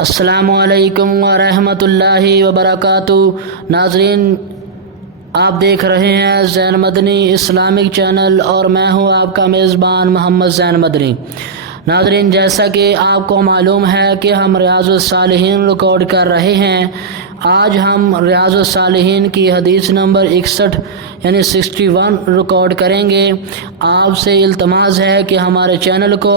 السلام علیکم ورحمۃ اللہ وبرکاتہ۔ ناظرین، آپ دیکھ رہے ہیں زین مدنی اسلامک چینل اور میں ہوں آپ کا میزبان محمد زین مدنی۔ ناظرین، جیسا کہ آپ کو معلوم ہے کہ ہم ریاض الصالحین ریکارڈ کر رہے ہیں۔ آج ہم ریاض الصالحین کی حدیث نمبر 61 یعنی 61 ریکارڈ کریں گے۔ آپ سے التماس ہے کہ ہمارے چینل کو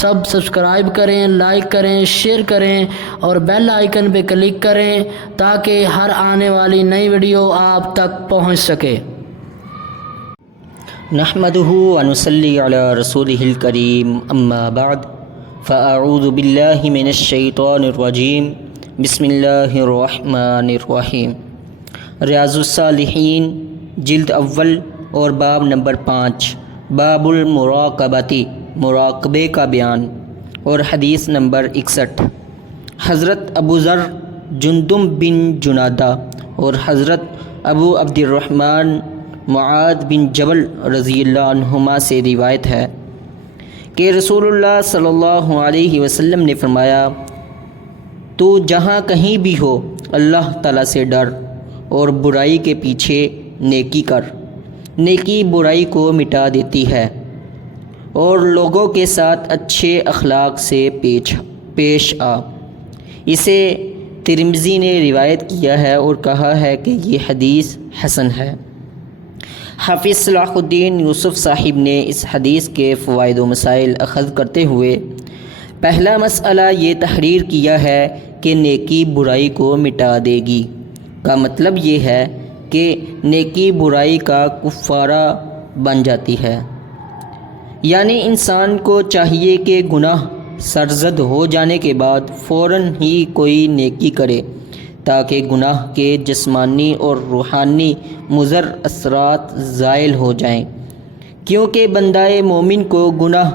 سبسکرائب کریں، لائک کریں، شیئر کریں اور بیل آئیکن پہ کلک کریں تاکہ ہر آنے والی نئی ویڈیو آپ تک پہنچ سکے۔ نحمده ونصلي على رسوله الكريم اما بعد فاعوذ بالله من الشیطان الرجیم بسم اللہ الرحمن الرحیم۔ ریاض الصالحین جلد اول اور باب نمبر 5، باب المراقبتی، مراقبے کا بیان، اور حدیث نمبر 61۔ حضرت ابو ذر جندم بن جنادہ اور حضرت ابو عبد الرحمن معاذ بن جبل رضی اللہ عنہما سے روایت ہے کہ رسول اللہ صلی اللہ علیہ وسلم نے فرمایا، تو جہاں کہیں بھی ہو اللہ تعالیٰ سے ڈر اور برائی کے پیچھے نیکی کر، نیکی برائی کو مٹا دیتی ہے، اور لوگوں کے ساتھ اچھے اخلاق سے پیش آ۔ اسے ترمذی نے روایت کیا ہے اور کہا ہے کہ یہ حدیث حسن ہے۔ حافظ صلاح الدین یوسف صاحب نے اس حدیث کے فوائد و مسائل اخذ کرتے ہوئے پہلا مسئلہ یہ تحریر کیا ہے کہ نیکی برائی کو مٹا دے گی کا مطلب یہ ہے کہ نیکی برائی کا کفارہ بن جاتی ہے، یعنی انسان کو چاہیے کہ گناہ سرزد ہو جانے کے بعد فوراً ہی کوئی نیکی کرے تاکہ گناہ کے جسمانی اور روحانی مضر اثرات زائل ہو جائیں، کیونکہ بندہ مومن کو گناہ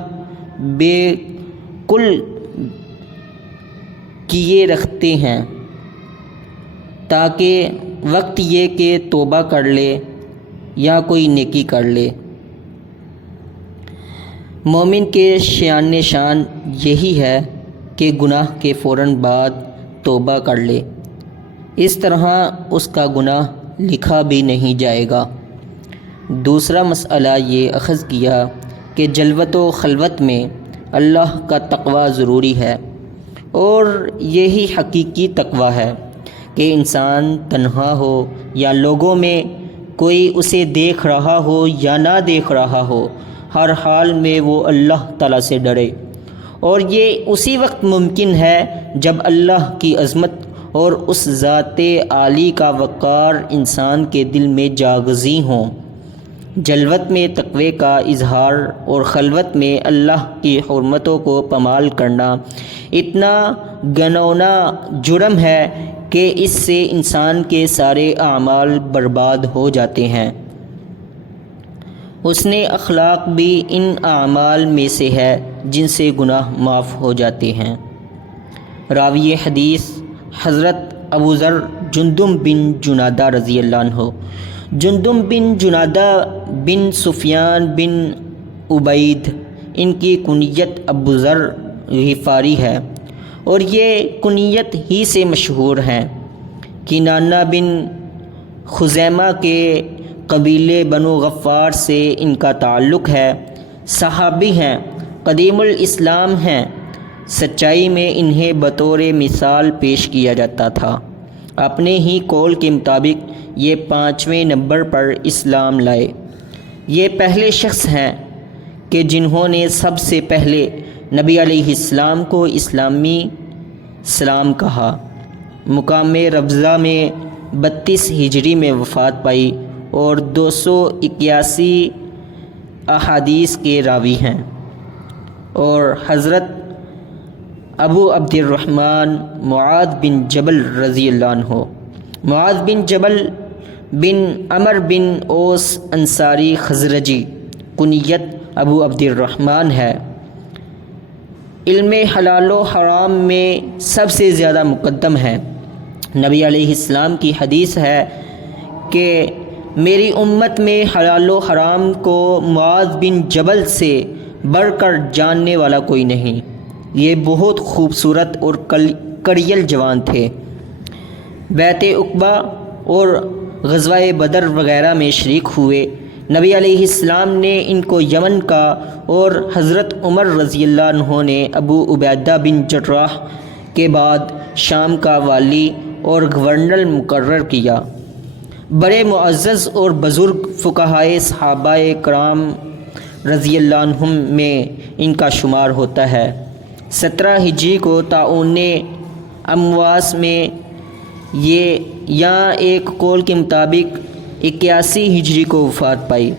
بالکل کیے رکھتے ہیں تاکہ وقت یہ کہ توبہ کر لے یا کوئی نیکی کر لے۔ مومن کے شان شان یہی ہے کہ گناہ کے فوراً بعد توبہ کر لے، اس طرح اس کا گناہ لکھا بھی نہیں جائے گا۔ دوسرا مسئلہ یہ اخذ کیا کہ جلوت و خلوت میں اللہ کا تقوی ضروری ہے، اور یہی حقیقی تقوی ہے کہ انسان تنہا ہو یا لوگوں میں کوئی اسے دیکھ رہا ہو یا نہ دیکھ رہا ہو، ہر حال میں وہ اللہ تعالیٰ سے ڈرے، اور یہ اسی وقت ممکن ہے جب اللہ کی عظمت اور اس ذات عالی کا وقار انسان کے دل میں جاگزی ہوں۔ جلوت میں تقوی کا اظہار اور خلوت میں اللہ کی حرمتوں کو پامال کرنا اتنا گنونا جرم ہے کہ اس سے انسان کے سارے اعمال برباد ہو جاتے ہیں۔ حسن اخلاق بھی ان اعمال میں سے ہے جن سے گناہ معاف ہو جاتے ہیں۔ راوی حدیث حضرت ابو ذر جندم بن جنادہ رضی اللہ عنہ۔ جندم بن جنادہ بن سفیان بن عبید، ان کی کنیت ابو ذر غفاری ہے، اور یہ کنیت ہی سے مشہور ہیں۔ کنانہ بن خزیمہ کے قبیلے بنو غفار سے ان کا تعلق ہے، صحابی ہیں، قدیم الاسلام ہیں۔ سچائی میں انہیں بطور مثال پیش کیا جاتا تھا۔ اپنے ہی قول کے مطابق یہ 5ویں نمبر پر اسلام لائے۔ یہ پہلے شخص ہیں کہ جنہوں نے سب سے پہلے نبی علیہ السلام کو اسلامی سلام کہا۔ مقام ربضہ میں 32 ہجری میں وفات پائی اور 281 احادیث کے راوی ہیں، اور حضرت ابو عبد الرحمن معاذ بن جبل رضی اللہ عنہ۔ معاذ بن جبل بن عمر بن اوس انصاری خزرجی، کنیت ابو عبد الرحمن ہے۔ علم حلال و حرام میں سب سے زیادہ مقدم ہے۔ نبی علیہ السلام کی حدیث ہے کہ میری امت میں حلال و حرام کو معاذ بن جبل سے بڑھ کر جاننے والا کوئی نہیں۔ یہ بہت خوبصورت اور کڑیل جوان تھے۔ بیعت عقبہ اور غزوہ بدر وغیرہ میں شریک ہوئے۔ نبی علیہ السلام نے ان کو یمن کا اور حضرت عمر رضی اللہ عنہ نے ابو عبیدہ بن جراح کے بعد شام کا والی اور گورنر مقرر کیا۔ بڑے معزز اور بزرگ فقہائے صحابہ کرام رضی اللہ عنہم میں ان کا شمار ہوتا ہے۔ 17 ہجری کو طاعون امواس میں یہ یہاں ایک قول کے مطابق 81 ہجری کو وفات پائی۔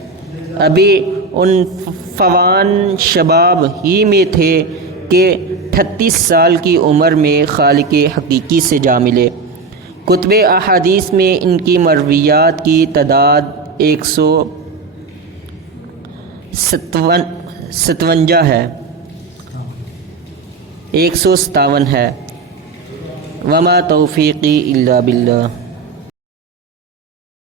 ابھی عنفوان شباب ہی میں تھے کہ 38 سال کی عمر میں خالق حقیقی سے جا ملے۔ کتب احادیث میں ان کی مرویات کی تعداد 157 ہے 157 ہے۔ وما توفیقی الا باللہ۔